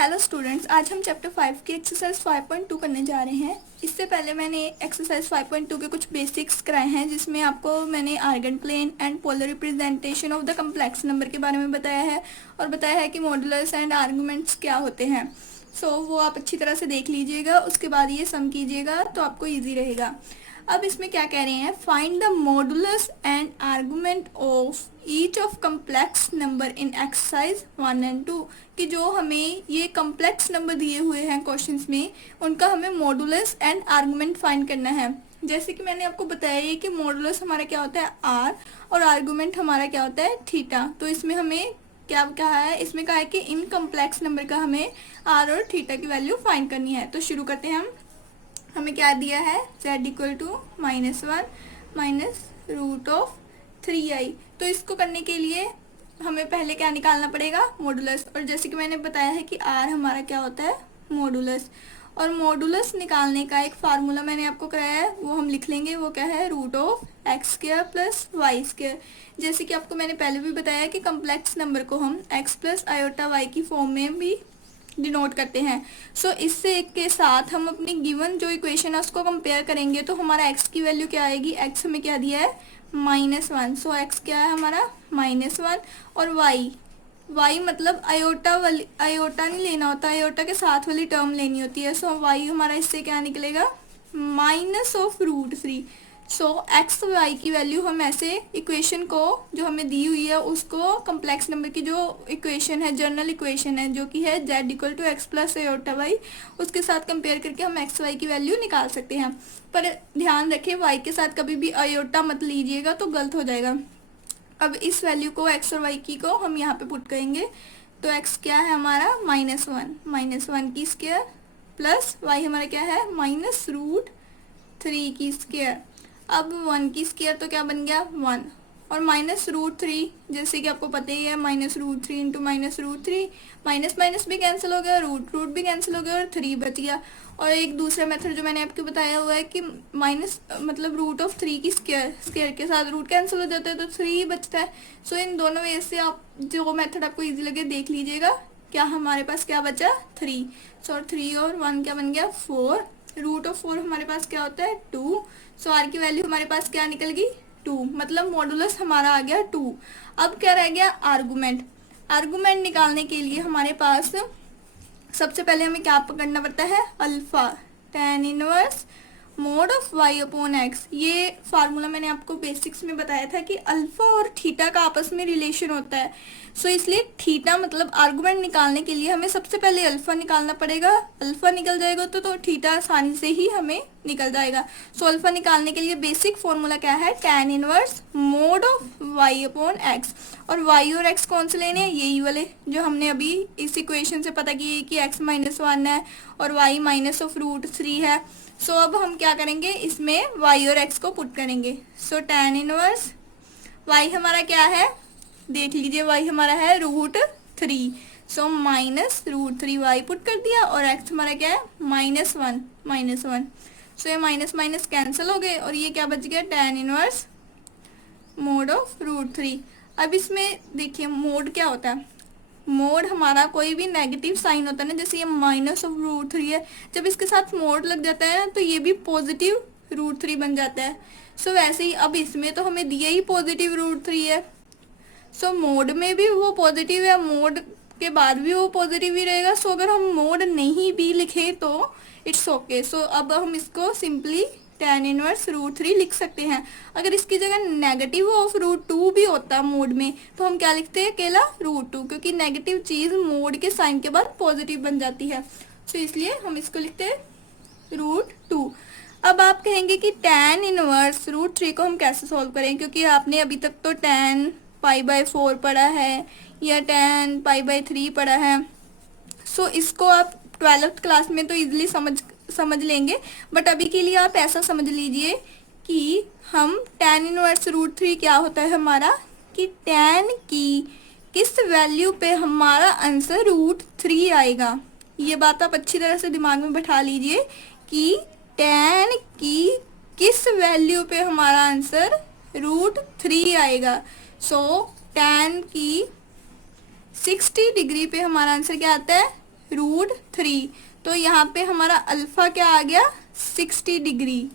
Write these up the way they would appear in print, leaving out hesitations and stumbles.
Hello students, आज हम chapter 5 की एक्सरसाइज 5.2 करने जा रहे हैं। इससे पहले मैंने एक्सरसाइज 5.2 के कुछ बेसिक्स कराए हैं, जिसमें आपको मैंने Argand plane and polar representation of the complex number के बारे में बताया है और बताया है कि मॉडुलस एंड आर्गुमेंट्स क्या होते हैं। वो आप अच्छी तरह से देख लीजिएगा, उसके बाद ये सम कीजिएगा तो आपको ईजी रहेगा। अब इसमें क्या कह रहे हैं, find the modulus and argument of each of complex number in exercise 1 and 2, कि जो हमें ये कम्प्लेक्स नंबर दिए हुए हैं क्वेश्चंस में, उनका हमें मॉडुलस एंड आर्गुमेंट फाइंड करना है। जैसे कि मैंने आपको बताया है कि मॉडुलस हमारा क्या होता है आर और आर्गुमेंट हमारा क्या होता है थीटा। तो इसमें हमें क्या कहा है, इसमें कहा है कि इन कम्प्लेक्स नंबर का हमें आर और थीटा की वैल्यू फाइंड करनी है। तो शुरू करते हैं हम। हमें क्या दिया है, z equal to -1 minus root of 3i। तो इसको करने के लिए हमें पहले क्या निकालना पड़ेगा, मॉडुलस। और जैसे कि मैंने बताया है कि r हमारा क्या होता है, मॉडुलस। और मॉडुलस निकालने का एक फार्मूला मैंने आपको कराया है, वो हम लिख लेंगे। वो क्या है, root of x square plus y square. जैसे कि आपको मैंने पहले भी बताया कि कम्प्लेक्स नंबर को हम x प्लस आयोटा वाई की फॉर्म में भी डिनोट करते हैं। इससे एक के साथ हम अपनी गिवन जो इक्वेशन है उसको कंपेयर करेंगे, तो हमारा x की वैल्यू क्या आएगी, x हमें क्या दिया है, -1। x क्या है हमारा -1। और y मतलब आयोटा वाली, आयोटा नहीं लेना होता, आयोटा के साथ वाली टर्म लेनी होती है। y हमारा इससे क्या निकलेगा, -√3। एक्स वाई की वैल्यू हम ऐसे इक्वेशन को जो हमें दी हुई है उसको कम्प्लेक्स नंबर की जो इक्वेशन है, जनरल इक्वेशन है, जो कि है z equal to x plus iota y, उसके साथ कंपेयर करके हम एक्स वाई की वैल्यू निकाल सकते हैं। पर ध्यान रखें, y के साथ कभी भी आयोटा मत लीजिएगा, तो गलत हो जाएगा। अब इस वैल्यू को x और y की को हम यहाँ पे पुट करेंगे। तो x क्या है हमारा -1 की स्क्वायर प्लस y हमारा क्या है -√3 की स्क्वायर। अब 1 की स्क्वायर तो क्या बन गया 1, और -√3 जैसे कि आपको पता ही है, -√3 इंटू -√3, माइनस माइनस भी कैंसिल हो गया, रूट भी कैंसिल हो गया और 3 बच गया। और एक दूसरा मेथड जो मैंने आपको बताया हुआ है कि माइनस मतलब √3 की स्क्वायर के साथ रूट कैंसिल हो जाता है तो 3 बचता है। इन दोनों वे से आप जो मेथड आपको ईजी लगे देख लीजिएगा। क्या हमारे पास क्या बचा 3। और 3 और 1 क्या बन गया 4। √4 हमारे पास क्या होता है 2। आर की वैल्यू हमारे पास क्या निकल गई 2, मतलब मॉडुलस हमारा आ गया 2। अब क्या रह गया आर्गुमेंट निकालने के लिए हमारे पास सबसे पहले हमें क्या पकड़ना पड़ता है, alpha, tan inverse mod of y upon x. ये फार्मूला मैंने आपको बेसिक्स में बताया था कि अल्फा और थीटा का आपस में रिलेशन होता है। इसलिए थीटा मतलब आर्गुमेंट निकालने के लिए हमें सबसे पहले अल्फा निकालना पड़ेगा। अल्फा निकल जाएगा तो थीटा आसानी से ही हमें निकल जाएगा। अल्फा निकालने के लिए बेसिक फॉर्मूला क्या है, tan inverse mod of y upon x. और y और x कौन से लेने हैं, यही वाले जो हमने अभी इस इक्वेशन से पता किए कि x -1 है और y -√3 है। अब हम क्या करेंगे, इसमें y और x को पुट करेंगे। tan इनवर्स y हमारा क्या है, देख लीजिए, y हमारा है √3। -√3y पुट कर दिया और x हमारा क्या है -1। ये माइनस माइनस कैंसिल हो गए और ये क्या बच गया, tan इनवर्स मोड ऑफ √3। अब इसमें देखिए मोड क्या होता है, मोड हमारा कोई भी नेगेटिव साइन होता है ना, जैसे ये -√3 है, जब इसके साथ मोड लग जाता है तो ये भी पॉजिटिव √3 बन जाता है। वैसे ही अब इसमें तो हमें दिया ही पॉजिटिव √3 है। मोड में भी वो पॉजिटिव है, मोड के बाद भी वो पॉजिटिव ही रहेगा। अगर हम मोड नहीं भी लिखे तो इट्स ओके। अब हम इसको सिंपली tan इनवर्स √3 लिख सकते हैं। अगर इसकी जगह नेगेटिव ऑफ √2 भी होता मोड में तो हम क्या लिखते हैं, अकेला √2, क्योंकि नेगेटिव चीज़ मोड के साइन के बाद पॉजिटिव बन जाती है। इसलिए हम इसको लिखते हैं √2। अब आप कहेंगे कि tan इनवर्स √3 को हम कैसे सॉल्व करें, क्योंकि आपने अभी तक तो tan π/4 पढ़ा है या tan π/3 पढ़ा है। इसको आप 12th क्लास में तो इजीली समझ लेंगे, बट अभी के लिए आप ऐसा समझ लीजिए कि हम tan इनवर्स √3 क्या होता है हमारा, कि tan की किस वैल्यू पे हमारा आंसर √3 आएगा। ये बात आप अच्छी तरह से दिमाग में बैठा लीजिए कि tan की किस वैल्यू पे हमारा आंसर √3 आएगा। tan की 60 डिग्री पे हमारा आंसर क्या आता है, √3। तो यहाँ पे हमारा अल्फा क्या आ गया 60 डिग्री।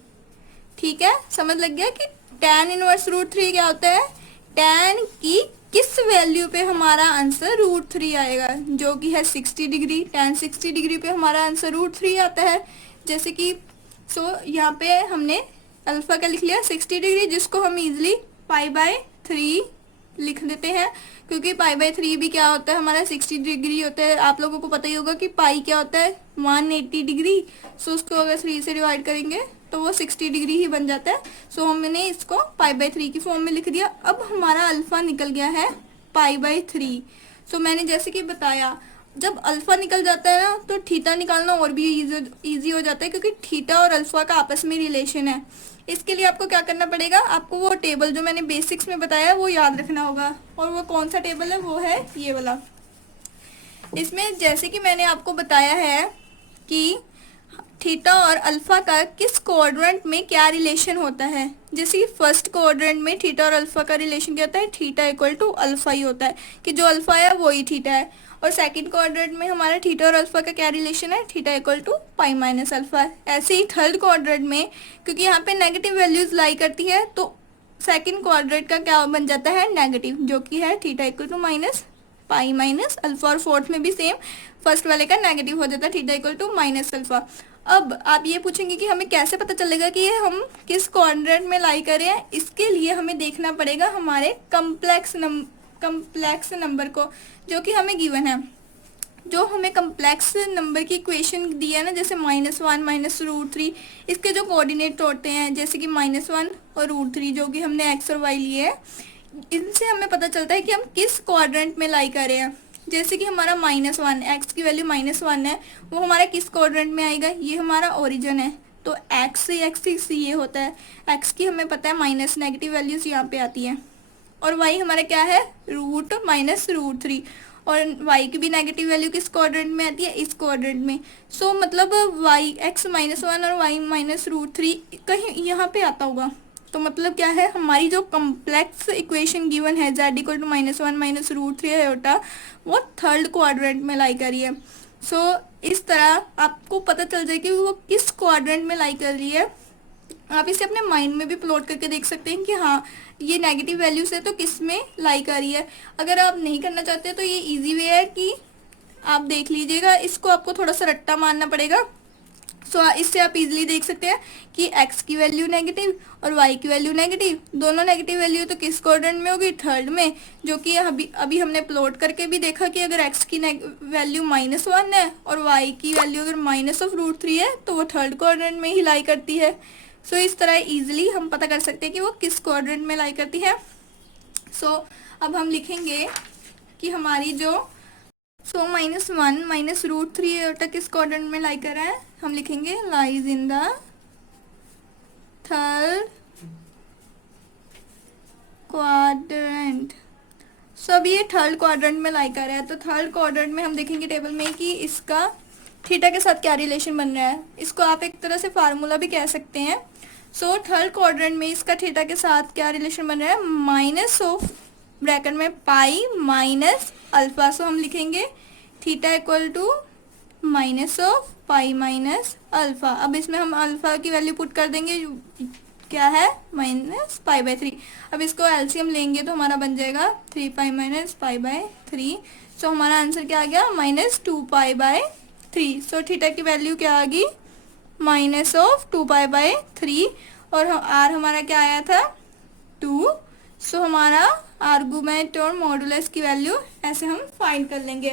ठीक है, समझ लग गया कि tan इनवर्स √3 क्या होता है, tan की किस वैल्यू पे हमारा आंसर √3 आएगा, जो कि है 60 डिग्री। tan 60 डिग्री पे हमारा आंसर √3 आता है। जैसे कि यहाँ पे हमने अल्फा का लिख लिया 60 डिग्री, जिसको हम इजिली π/3 लिख देते हैं, क्योंकि π/3 भी क्या होता है हमारा 60 डिग्री होता है। आप लोगों को पता ही होगा कि पाई क्या होता है 180 डिग्री। उसको अगर 3 से डिवाइड करेंगे तो वो 60 डिग्री ही बन जाता है। हमने इसको π/3 की फॉर्म में लिख दिया। अब हमारा अल्फा निकल गया है π/3। मैंने जैसे कि बताया, जब अल्फा निकल जाता है ना तो थीटा निकालना और भी इजी हो जाता है, क्योंकि थीटा और अल्फा का आपस में रिलेशन है। इसके लिए आपको क्या करना पड़ेगा, आपको वो टेबल जो मैंने बेसिक्स में बताया वो याद रखना होगा। और वो कौन सा टेबल है, वो है ये वाला। इसमें जैसे कि मैंने आपको बताया है कि थीटा और अल्फा का किस क्वाड्रेंट में क्या रिलेशन होता है। जैसे कि फर्स्ट क्वाड्रेंट में थीटा और अल्फा का रिलेशन क्या होता है, थीटा इक्वल टू अल्फा ही होता है, कि जो अल्फा है वो ही थीटा है। और सेकंड क्वाड्रेंट में हमारा थीटा और अल्फा का क्या रिलेशन है, थीटा इक्वल टू π-अल्फा। ऐसे ही थर्ड क्वाड्रेंट में, क्योंकि यहाँ पे नेगेटिव वैल्यूज लाई करती है, तो सेकंड क्वाड्रेंट का क्या बन जाता है, नेगेटिव, जो कि है थीटा इक्वल टू π-अल्फा। और फोर्थ में भी सेम, फर्स्ट वाले का नेगेटिव हो जाता है, थीटा इक्वल टू -अल्फा। अब आप ये पूछेंगे कि हमें कैसे पता चलेगा कि ये हम किस क्वाड्रेंट में लाई कर रहे हैं। इसके लिए हमें देखना पड़ेगा हमारे कम्प्लेक्स नंबर को, जो कि हमें गिवन है। जो हमें कम्प्लेक्स नंबर की इक्वेशन दी है ना, जैसे -1 -√3, इसके जो कोऑर्डिनेट होते हैं, जैसे कि -1 और √3, जो कि हमने x और y लिए है, इनसे हमें पता चलता है कि हम किस क्वाड्रेंट में लाई कर रहे हैं। जैसे कि हमारा -1, x की वैल्यू -1 है, वो हमारा किस क्वाड्रेंट में आएगा, ये हमारा ओरिजिन है, तो x से x ये होता है। x की हमें पता है माइनस, नेगेटिव वैल्यूज यहाँ पे आती है। और y हमारा क्या है, रूट -√3, और y की भी नेगेटिव वैल्यू किस क्वाड्रेंट में आती है, इस क्वाड्रेंट में। मतलब x -1 और y -√3 कहीं यहाँ पे आता होगा। तो मतलब क्या है, हमारी जो कम्प्लेक्स इक्वेशन गिवन है z इक्वल टू -1 -√3 आयोटा, वो थर्ड क्वाड्रेंट में लाई करी है। इस तरह आपको पता चल जाए कि वो किस क्वाड्रेंट में लाई कर रही है। आप इसे अपने माइंड में भी प्लॉट करके देख सकते हैं कि हाँ, ये नेगेटिव वैल्यूज है तो किस में लाई कर रही है। अगर आप नहीं करना चाहते तो ये इजी वे है कि आप देख लीजिएगा, इसको आपको थोड़ा सा रट्टा मारना पड़ेगा। इससे आप इजीली देख सकते हैं कि x की वैल्यू नेगेटिव और y की वैल्यू नेगेटिव, दोनों नेगेटिव वैल्यू तो किस क्वाड्रेंट में होगी, थर्ड में। जो कि अभी हमने प्लॉट करके भी देखा कि अगर x की वैल्यू -1 है और y की वैल्यू अगर -√3 है, तो वो थर्ड क्वाड्रेंट में ही लाई करती है। इस तरह इजीली हम पता कर सकते हैं कि वो किस क्वाड्रेंट में लाई करती है। अब हम लिखेंगे कि हमारी जो -1 -√3 किस क्वाड्रेंट में लाई कर रहा है, हम लिखेंगे lies in the third quadrant. अब ये थर्ड क्वाड्रेंट में लाई कर रहा है, तो थर्ड क्वाड्रेंट में हम देखेंगे टेबल में कि इसका थीटा के साथ क्या रिलेशन बन रहा है। इसको आप एक तरह से फार्मूला भी कह सकते हैं। थर्ड क्वाड्रेंट में इसका थीटा के साथ क्या रिलेशन बन रहा है, माइनस ऑफ ब्रैकेट में π-अल्फा। हम लिखेंगे थीटा इक्वल टू -π-अल्फा। अब इसमें हम अल्फा की वैल्यू पुट कर देंगे, क्या है -π/3। अब इसको एलसीएम लेंगे तो हमारा बन जाएगा 3π - π/3। हमारा आंसर क्या आ गया, -2π/3। थीटा की वैल्यू क्या आ गई, -2π/3। और आर हमारा क्या आया था, 2। हमारा आर्गुमेंट और मॉडुलस की वैल्यू ऐसे हम फाइंड कर लेंगे।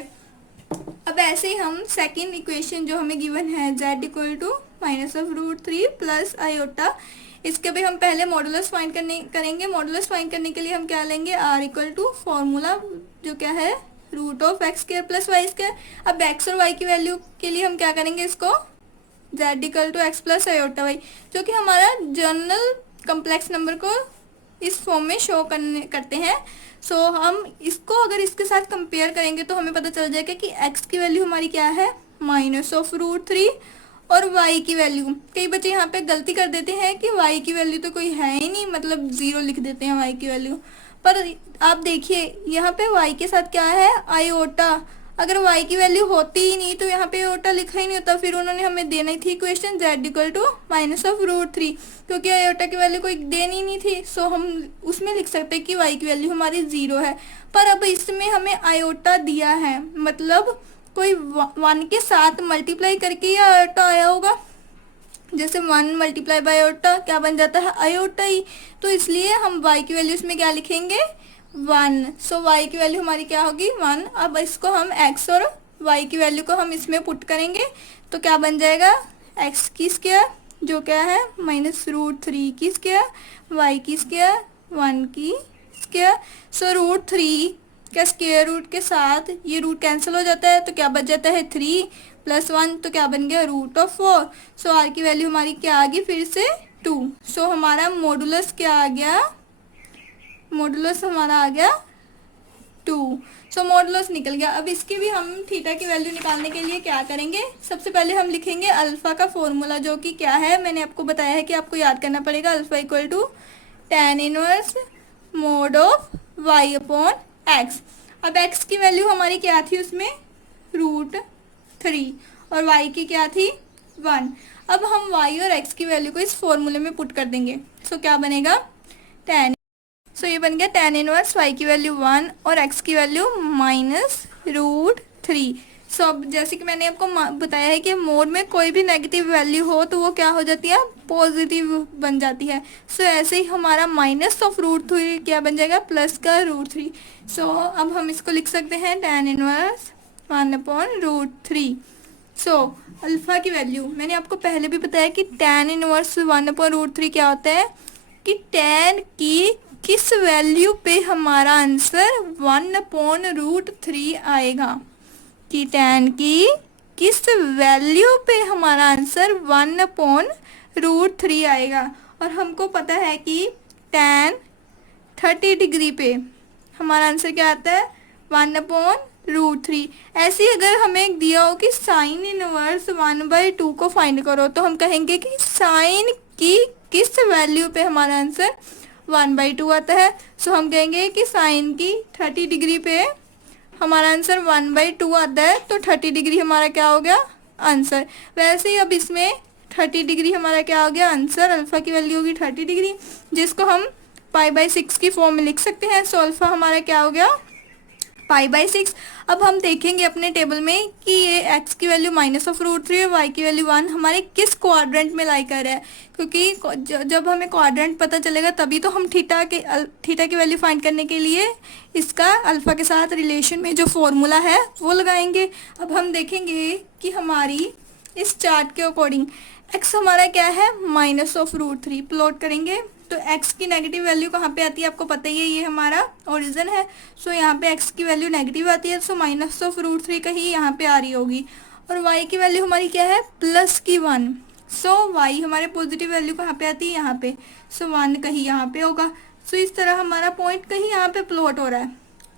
अब ऐसे ही हम सेकंड इक्वेशन जो हमें गिवन है z equal to -√3 plus iota, इसके भी हम पहले मॉडुलस फाइंड करेंगे। मॉडुलस फाइंड करने के लिए हम क्या लेंगे, r इक्वल टू फॉर्मूला जो क्या है √(x² + y²। अब x और y की वैल्यू के लिए हम क्या करेंगे, इसको z equal to x plus iota y, जो कि हमारा जनरल कम्प्लेक्स नंबर को इस फॉर्म में शो करते हैं। हम इसको अगर इसके साथ कंपेयर करेंगे तो हमें पता चल जाएगा कि x की वैल्यू हमारी क्या है, -√3, और y की वैल्यू, कई बच्चे यहाँ पे गलती कर देते हैं कि y की वैल्यू तो कोई है ही नहीं, मतलब 0 लिख देते हैं y की वैल्यू। पर आप देखिए यहाँ पे y के साथ क्या है, आयोटा। अगर y की वैल्यू होती ही नहीं तो यहाँ पे आयोटा लिखा ही नहीं होता, फिर उन्होंने हमें देनी थी इक्वेशन z इक्वल टू -√3, क्योंकि आयोटा की वैल्यू कोई देनी नहीं थी, सो हम उसमें लिख सकते हैं कि y की वैल्यू हमारी 0 है। पर अब इसमें हमें आयोटा दिया है, मतलब कोई 1 के साथ मल्टीप्लाई करके ही आयोटा आया होगा। जैसे 1 मल्टीप्लाई बाय आयोटा क्या बन जाता है, आयोटा ही। तो इसलिए हम y की वैल्यू इसमें क्या लिखेंगे, 1। सो y की वैल्यू हमारी क्या होगी, 1। अब इसको हम x और y की वैल्यू को हम इसमें पुट करेंगे तो क्या बन जाएगा, x की स्क्वायर जो क्या है -√3 की स्क्वायर, y की स्क्वायर 1 की स्क्वायर। सो √3 का स्क्वायर रूट के साथ ये रूट कैंसिल हो जाता है तो क्या बच जाता है 3 + 1, तो क्या बन गया √4। सो r की वैल्यू हमारी क्या आ गई, फिर से 2। सो हमारा मॉडुलस क्या आ गया, मॉडुलस हमारा आ गया 2। सो मॉडुलस निकल गया। अब इसकी भी हम थीटा की वैल्यू निकालने के लिए क्या करेंगे, सबसे पहले हम लिखेंगे अल्फा का फॉर्मूला, जो कि क्या है, मैंने आपको बताया है कि आपको याद करना पड़ेगा। Alpha equal to tan inverse mod of y upon x। अब x की वैल्यू हमारी क्या थी उसमें, √3, और y की क्या थी 1। अब हम y और x की वैल्यू को इस फॉर्मूले में पुट कर देंगे। सो क्या बनेगा, tan, सो ये बन गया tan इनवर्स y की वैल्यू 1 और x की वैल्यू -√3। सो अब जैसे कि मैंने आपको बताया है कि मोड में कोई भी नेगेटिव वैल्यू हो तो वो क्या हो जाती है, पॉजिटिव बन जाती है। सो ऐसे ही हमारा -√3 क्या बन जाएगा, प्लस का √3। सो अब हम इसको लिख सकते हैं tan इनवर्स 1/√3। सो अल्फा की वैल्यू मैंने आपको पहले भी बताया कि tan इनवर्स 1/√3 क्या होता है, कि tan की किस वैल्यू पे हमारा आंसर 1/√3 आएगा, कि tan की किस वैल्यू पे हमारा आंसर 1/√3 आएगा। और हमको पता है कि tan 30 डिग्री पे हमारा आंसर क्या आता है, 1/√3। ऐसे ही अगर हमें दिया हो कि साइन इनवर्स 1/2 को फाइंड करो तो हम कहेंगे कि साइन की किस वैल्यू पे हमारा आंसर 1/2 आता है। सो हम कहेंगे कि साइन की 30 डिग्री पे हमारा आंसर 1/2 आता है, तो 30 डिग्री हमारा क्या हो गया, आंसर। वैसे ही अब इसमें 30 डिग्री हमारा क्या हो गया, आंसर। अल्फा की वैल्यू होगी 30 डिग्री, जिसको हम π/6 की फॉर्म में लिख सकते हैं। सो अल्फा हमारा क्या हो गया, π/6। अब हम देखेंगे अपने टेबल में कि ये x की वैल्यू -√3 और y की वैल्यू 1 हमारे किस क्वाड्रेंट में लाई कर रहा है, क्योंकि जब हमें क्वाड्रेंट पता चलेगा तभी तो हम थीटा की वैल्यू फाइंड करने के लिए इसका अल्फा के साथ रिलेशन में जो फॉर्मूला है वो लगाएंगे। अब हम देखेंगे कि हमारी इस चार्ट के अकॉर्डिंग x हमारा क्या है, -√3 प्लॉट करेंगे तो x की नेगेटिव वैल्यू कहाँ पे आती है, आपको पता ही है, ये हमारा ओरिजिन है। सो यहाँ पे x की वैल्यू नेगेटिव आती है, सो -√3 का ही यहाँ पे आ रही होगी। और y की वैल्यू हमारी क्या है, प्लस की 1। सो y हमारे पॉजिटिव वैल्यू कहाँ पे आती है, यहाँ पे। सो 1 कहीं यहाँ पे होगा। सो इस तरह हमारा पॉइंट कहीं यहाँ पे प्लॉट हो रहा है।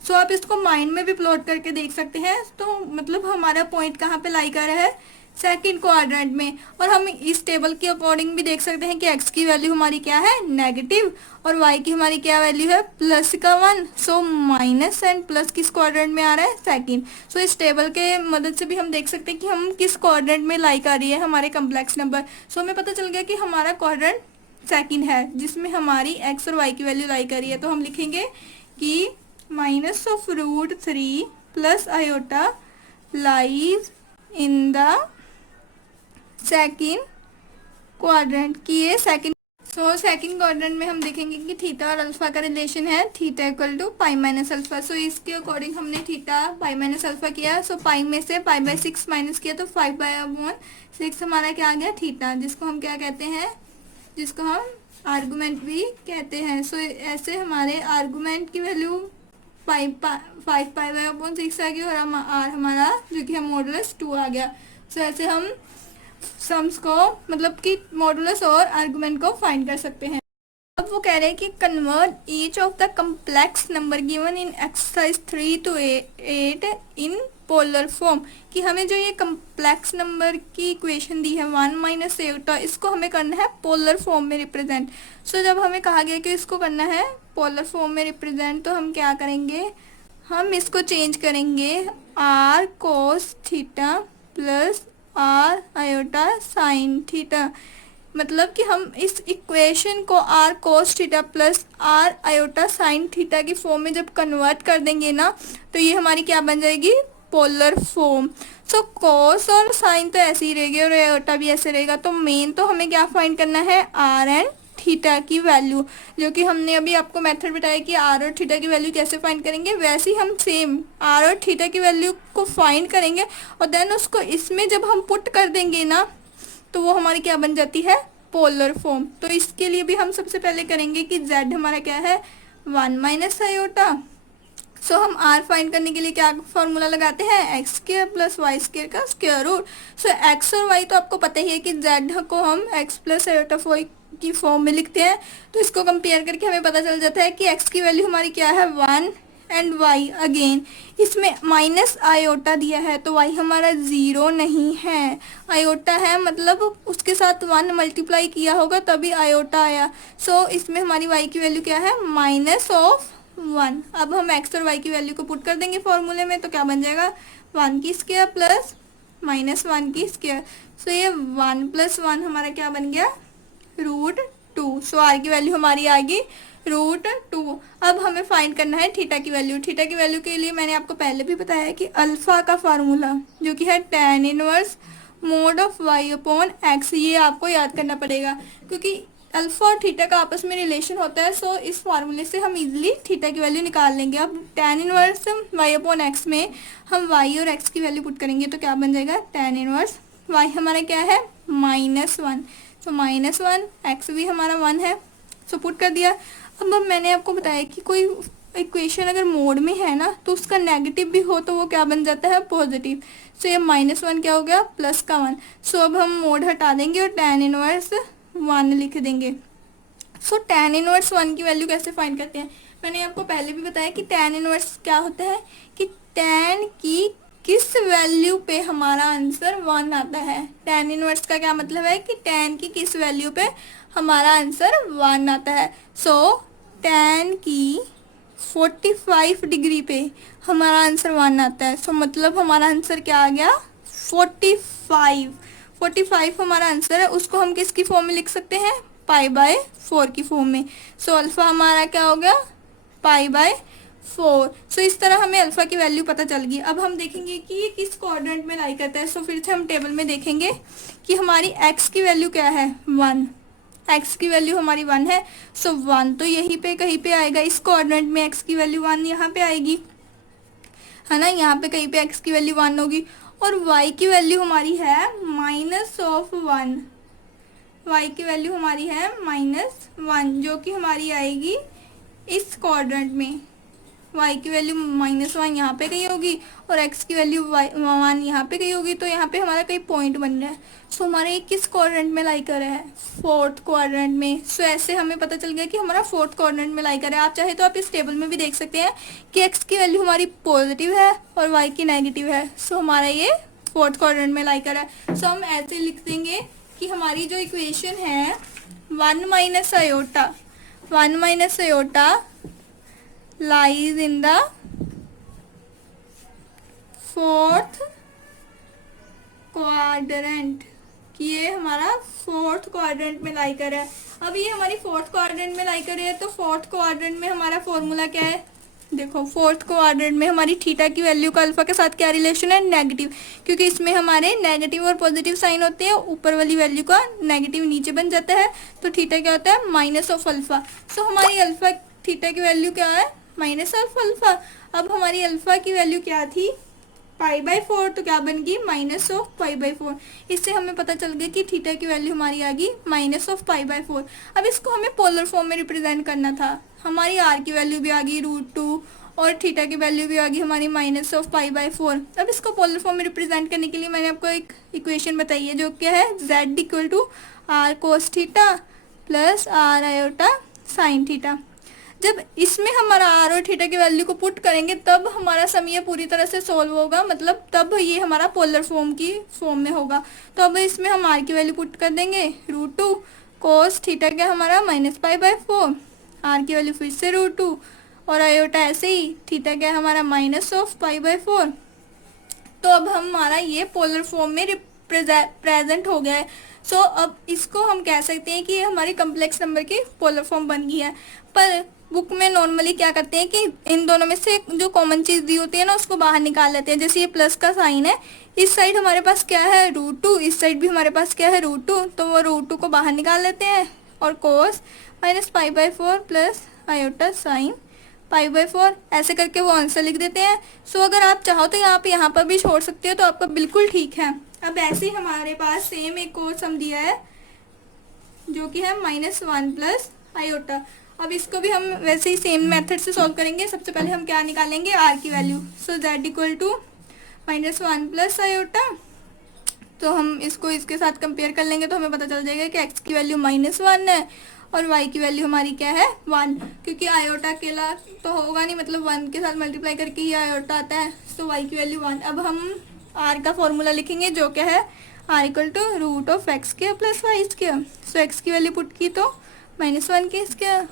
सो आप इसको माइंड में भी प्लॉट करके देख सकते हैं। तो मतलब हमारा पॉइंट कहाँ पे लाई कर रहा है, सेकंड क्वाड्रेंट में। और हम इस टेबल के अकॉर्डिंग भी देख सकते हैं कि x की वैल्यू हमारी क्या है, नेगेटिव, और y की हमारी क्या वैल्यू है, प्लस का 1। सो माइनस एंड प्लस किस क्वाड्रेंट में आ रहा है, सेकंड। सो इस टेबल के मदद से भी हम देख सकते हैं कि हम किस क्वाड्रेंट में लाई कर रही है हमारे कम्प्लेक्स नंबर। सो हमें पता चल गया कि हमारा क्वाड्रेंट सेकंड है जिसमें हमारी x और y की वैल्यू लाई कर रही है। तो हम लिखेंगे कि -√3 plus iota lies in the second quadrant, की ये सेकंड। सो सेकंड क्वाड्रेंट में हम देखेंगे कि थीटा और अल्फा का रिलेशन है, थीटा इक्वल टू π-अल्फा। सो इसके अकॉर्डिंग हमने थीटा π-अल्फा किया। सो पाई में से π/6 माइनस किया तो 5/6 हमारा क्या आ गया, थीटा, जिसको हम क्या कहते हैं, जिसको हम आर्गुमेंट भी कहते हैं। सो ऐसे हमारे आर्गुमेंट की वैल्यू 5π/6 आ गई और आर हमारा जो कि हम मॉडुलस 2 आ गया। सो ऐसे हम सम्स को मतलब कि मॉडुलस और आर्गुमेंट को फाइंड कर सकते हैं। अब वो कह रहे हैं कि convert each of the complex number given in exercise 3 to 8 in polar form, कि हमें जो ये कम्प्लेक्स नंबर की इक्वेशन दी है 1 - आयोटा, इसको हमें करना है पोलर फॉर्म में रिप्रेजेंट। सो जब हमें कहा गया कि इसको करना है पोलर फॉर्म में रिप्रेजेंट तो हम क्या करेंगे, हम इसको चेंज करेंगे r cos theta plus r iota sine theta. मतलब कि हम इस इक्वेशन को r cos theta plus r iota sine theta की फॉर्म में जब कन्वर्ट कर देंगे ना, तो ये हमारी क्या बन जाएगी, पोलर फॉर्म। सो कोस और साइन तो ऐसे ही रहेगी और आयोटा भी ऐसे रहेगा। तो मेन तो हमें क्या फाइंड करना है, आर एंड थीटा की वैल्यू, जो कि हमने अभी आपको मेथड बताया कि आर और थीटा की वैल्यू कैसे फाइंड करेंगे। वैसे ही हम सेम आर और थीटा की वैल्यू को फाइंड करेंगे और देन उसको इसमें जब हम पुट कर देंगे ना, तो वो हमारी क्या बन जाती है, पोलर फॉर्म। तो इसके लिए भी हम सबसे पहले करेंगे कि z हमारा क्या है, 1 माइनस आयोटा। सो हम r फाइंड करने के लिए क्या फॉर्मूला लगाते हैं, x square plus y square का स्क्वायर रूट। सो x और y तो आपको पता ही है कि z को हम x प्लस आयोटा की फॉर्म में लिखते हैं। तो इसको कंपेयर करके हमें पता चल जाता है कि x की वैल्यू हमारी क्या है, 1 एंड y अगेन इसमें माइनस आयोटा दिया है तो y हमारा 0 नहीं है, आयोटा है, मतलब उसके साथ 1 मल्टीप्लाई किया होगा तभी आयोटा आया। सो इसमें हमारी y की वैल्यू क्या है, -1। अब हम x और y की वैल्यू को पुट कर देंगे फॉर्मूले में, तो क्या बन जाएगा, 1 की स्क्वायर प्लस -1 की स्क्वायर। सो ये 1 + 1 हमारा क्या बन गया, √2। सो r की वैल्यू हमारी आ गई √2। अब हमें फाइंड करना है थीटा की वैल्यू। थीटा की वैल्यू के लिए मैंने आपको पहले भी बताया कि अल्फा का फार्मूला जो कि है tan inverse mod of y upon x, ये आपको याद करना पड़ेगा क्योंकि अल्फा और थीटा का आपस में रिलेशन होता है। सो इस फार्मूले से हम इजीली थीटा की वैल्यू निकाल लेंगे। अब tan inverse y upon x में हम y और x की वैल्यू पुट करेंगे तो क्या बन जाएगा, tan इनवर्स y हमारा क्या है, -1। तो -1, x भी हमारा 1 है, सो पुट कर दिया। अब मैंने आपको बताया कि कोई इक्वेशन अगर मोड में है ना तो उसका नेगेटिव भी हो तो वो क्या बन जाता है, पॉजिटिव। सो ये -1 क्या हो गया, प्लस का 1। सो अब हम मोड हटा देंगे और tan इनवर्स 1 लिख देंगे। सो tan इनवर्स 1 की वैल्यू कैसे फाइंड करते हैं, मैंने आपको पहले भी बताया कि tan इनवर्स क्या होता है कि tan की किस वैल्यू पे हमारा आंसर 1 आता है। tan इनवर्स का क्या मतलब है कि tan की किस वैल्यू पे हमारा आंसर 1 आता है। सो tan की 45 डिग्री पे हमारा आंसर 1 आता है। सो मतलब हमारा आंसर क्या आ गया, 45 हमारा आंसर है। उसको हम किसकी फॉर्म में लिख सकते हैं, π/4 की फॉर्म में। सो अल्फा हमारा क्या हो गया, π/4। सो इस तरह हमें अल्फा की वैल्यू पता चल गई। अब हम देखेंगे कि ये किस क्वाड्रेंट में लाई करता है। सो फिर से हम टेबल में देखेंगे कि हमारी x की वैल्यू क्या है, 1। x की वैल्यू हमारी 1 है। सो 1 तो यहीं पे कहीं पे आएगा, इस क्वाड्रेंट में x की वैल्यू 1 यहाँ पे आएगी, है ना, यहाँ पे कहीं पे x की वैल्यू 1 होगी। और y की वैल्यू हमारी है -1, y की वैल्यू हमारी है -1 जो कि हमारी आएगी इस क्वाड्रेंट में। y की वैल्यू -1 यहाँ पे कहीं होगी और x की वैल्यू 1 यहाँ पे कहीं होगी। तो यहाँ पे हमारा कहीं पॉइंट बन रहा है। सो हमारा ये किस क्वाड्रेंट में लाई कर रहा है, 4th क्वाड्रेंट में। सो ऐसे हमें पता चल गया कि हमारा 4th क्वाड्रेंट में लाई कर रहा है। आप चाहे तो आप इस टेबल में भी देख सकते हैं कि x की वैल्यू हमारी पॉजिटिव है और y की नेगेटिव है। सो हमारा ये 4th क्वाड्रेंट में लाई कर रहा है। सो हम ऐसे लिख देंगे कि हमारी जो इक्वेशन है 1 minus iota lies in the 4th quadrant, कि ये हमारा 4th क्वाड्रेंट में लाई कर है। अब ये हमारी 4th क्वाड्रेंट में लाई कर है तो 4th क्वाड्रेंट में हमारा फॉर्मूला क्या है, देखो 4th क्वाड्रेंट में हमारी थीटा की वैल्यू का अल्फा के साथ क्या रिलेशन है, नेगेटिव, क्योंकि इसमें हमारे नेगेटिव और पॉजिटिव साइन होते हैं। ऊपर वाली वैल्यू का नेगेटिव नीचे बन जाता है तो थीटा क्या होता है, माइनस ऑफ अल्फा। सो हमारी अल्फा थीटा की वैल्यू क्या है, माइनस ऑफ अल्फा। अब हमारी अल्फा की वैल्यू क्या थी, π/4, तो क्या बन गई, -π/4। इससे हमें पता चल गया कि थीटा की वैल्यू हमारी आ गई -π/4। अब इसको हमें पोलर फॉर्म में रिप्रेजेंट करना था। हमारी r की वैल्यू भी आ गई √2 और थीटा की वैल्यू भी आ गई हमारी -π/4। अब इसको पोलर फॉर्म में रिप्रेजेंट करने के लिए मैंने आपको एक इक्वेशन बताई है जो क्या है, z = r cos theta plus r iota sine theta. जब इसमें हमारा r और थीटा की वैल्यू को पुट करेंगे तब हमारा सम ये पूरी तरह से सॉल्व होगा, मतलब तब ये हमारा पोलर फॉर्म की फॉर्म में होगा। तो अब इसमें हम r की वैल्यू पुट कर देंगे √2 cos थीटा क्या हमारा -π/4, r की वैल्यू फिर से √2 और आयोटा ऐसे ही, थीटा क्या है हमारा -π/4। तो अब हमारा ये पोलर फॉर्म में प्रेजेंट हो गया है। सो अब इसको हम कह सकते हैं कि ये हमारी कम्प्लेक्स नंबर की पोलर फॉर्म बन गई है। पर बुक में नॉर्मली क्या करते हैं कि इन दोनों में से जो कॉमन चीज़ दी होती है ना उसको बाहर निकाल लेते हैं। जैसे ये प्लस का साइन है, इस साइड हमारे पास क्या है √2, इस साइड भी हमारे पास क्या है √2, तो वो √2 को बाहर निकाल लेते हैं और कोस -π/4 प्लस आयोटा साइन π/4 ऐसे करके वो आंसर लिख देते हैं। सो अगर आप चाहो तो आप यहाँ पर भी छोड़ सकते हो, तो आपका बिल्कुल ठीक है। अब ऐसे ही हमारे पास सेम एक और सम दिया है जो कि है -1 प्लस आयोटा। अब इसको भी हम वैसे ही सेम मेथड से सॉल्व करेंगे। सबसे पहले हम क्या निकालेंगे, आर की value. So z equal to -1 plus iota. तो हम इसको इसके साथ कंपेयर कर लेंगे तो हमें पता चल जाएगा कि x की वैल्यू -1 है और y की वैल्यू हमारी क्या है 1, क्योंकि आयोटा अकेला तो होगा नहीं, मतलब 1 के साथ मल्टीप्लाई करके ही आयोटा आता है। तो y की वैल्यू 1। अब हम r का फॉर्मूला लिखेंगे जो क्या है r equal to √(x² plus y²। So x की वैल्यू पुट की तो -1 की स्क्वायर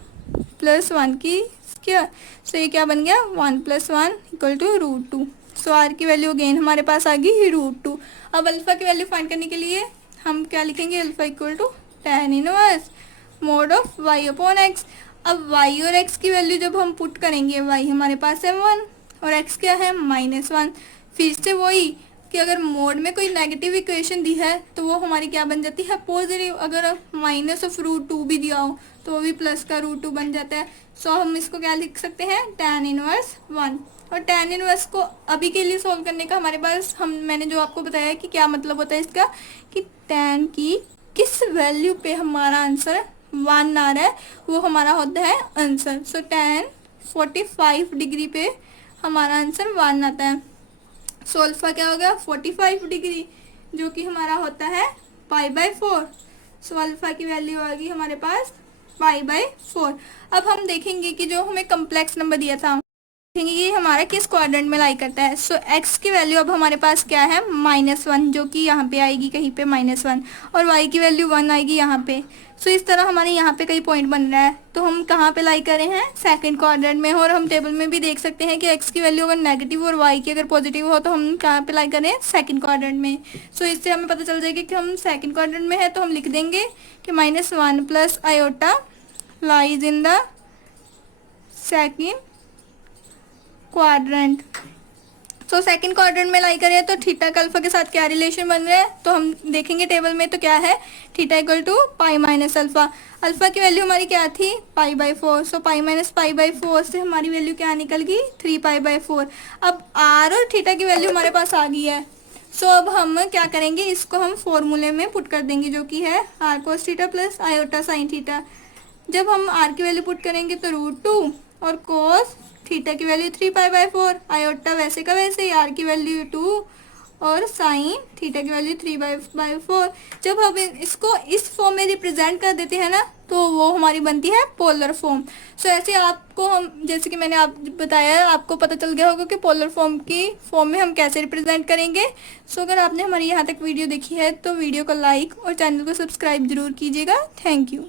प्लस 1 की स्क्वायर। सो ये क्या बन गया 1 + 1 इक्वल टू √2। सो r की वैल्यू अगेन हमारे पास आ गई √2। अब अल्फा की वैल्यू फाइंड करने के लिए हम क्या लिखेंगे, alpha equal to tan inverse mod of y/x। अब y और x की वैल्यू जब हम पुट करेंगे, y हमारे पास है 1 और x क्या है -1। फिर से वही कि अगर मोड में कोई नेगेटिव इक्वेशन दी है तो वो हमारी क्या बन जाती है पॉजिटिव। अगर -√2 भी दिया हो तो वो भी प्लस का √2 बन जाता है। सो हम इसको क्या लिख सकते हैं tan इनवर्स 1। और tan इनवर्स को अभी के लिए सॉल्व करने का हमारे पास मैंने जो आपको बताया कि क्या मतलब होता है इसका, कि tan की किस वैल्यू पे हमारा आंसर 1 आ रहा है वो हमारा होता है आंसर। सो tan 45 डिग्री पे हमारा आंसर 1 आता है। सो अल्फा क्या हो गया 45 डिग्री, जो कि हमारा होता है π/4। सो अल्फा की वैल्यू आ गई हमारे पास π/4। अब हम देखेंगे कि जो हमें कम्प्लेक्स नंबर दिया था, देखेंगे ये हमारा किस क्वाड्रेंट में लाई करता है। सो x की वैल्यू अब हमारे पास क्या है -1, जो कि यहाँ पे आएगी कहीं पे -1, और y की वैल्यू 1 आएगी यहाँ पे। सो इस तरह हमारे यहाँ पे कई पॉइंट बन रहा है, तो हम कहाँ पे लाई कर रहे हैं सेकंड क्वाड्रेंट में। और हम टेबल में भी देख सकते हैं कि x की वैल्यू अगर नेगेटिव और y की अगर पॉजिटिव हो तो हम कहाँ पे लाई कर रहे हैं सेकंड क्वाड्रेंट में। सो इससे हमें पता चल जाएगा कि हम सेकंड क्वाड्रेंट में है, तो हम लिख देंगे कि -1 plus iota lies in the second quadrant. तो सेकंड क्वाड्रेंट में लाई करें तो थीटा का अल्फा के साथ क्या रिलेशन बन रहा है, तो हम देखेंगे टेबल में। तो क्या है theta equal to pi minus alpha. Alpha की वैल्यू हमारी क्या थी π/4। सो पाई माइनस π/4 से हमारी वैल्यू क्या निकल गई 3π/4। अब आर और थीटा की वैल्यू हमारे पास आ गई है। सो अब हम क्या करेंगे, इसको हम फॉर्मूले में पुट कर देंगे जो कि है r cos theta plus iota sine theta. जब हम आर की वैल्यू पुट करेंगे तो √2 और कोस थीटा की वैल्यू 3π/4, आयोटा वैसे का वैसे, आर की वैल्यू 2 और साइन थीटा की वैल्यू 3/4। जब हम इसको इस फॉर्म में रिप्रेजेंट कर देते हैं ना तो वो हमारी बनती है पोलर फॉर्म। सो ऐसे आपको हम जैसे कि मैंने आप बताया, आपको पता चल गया होगा कि पोलर फॉर्म की फॉर्म में हम कैसे रिप्रेजेंट करेंगे। सो अगर आपने हमारी यहाँ तक वीडियो देखी है तो वीडियो को लाइक और चैनल को सब्सक्राइब जरूर कीजिएगा। Thank you.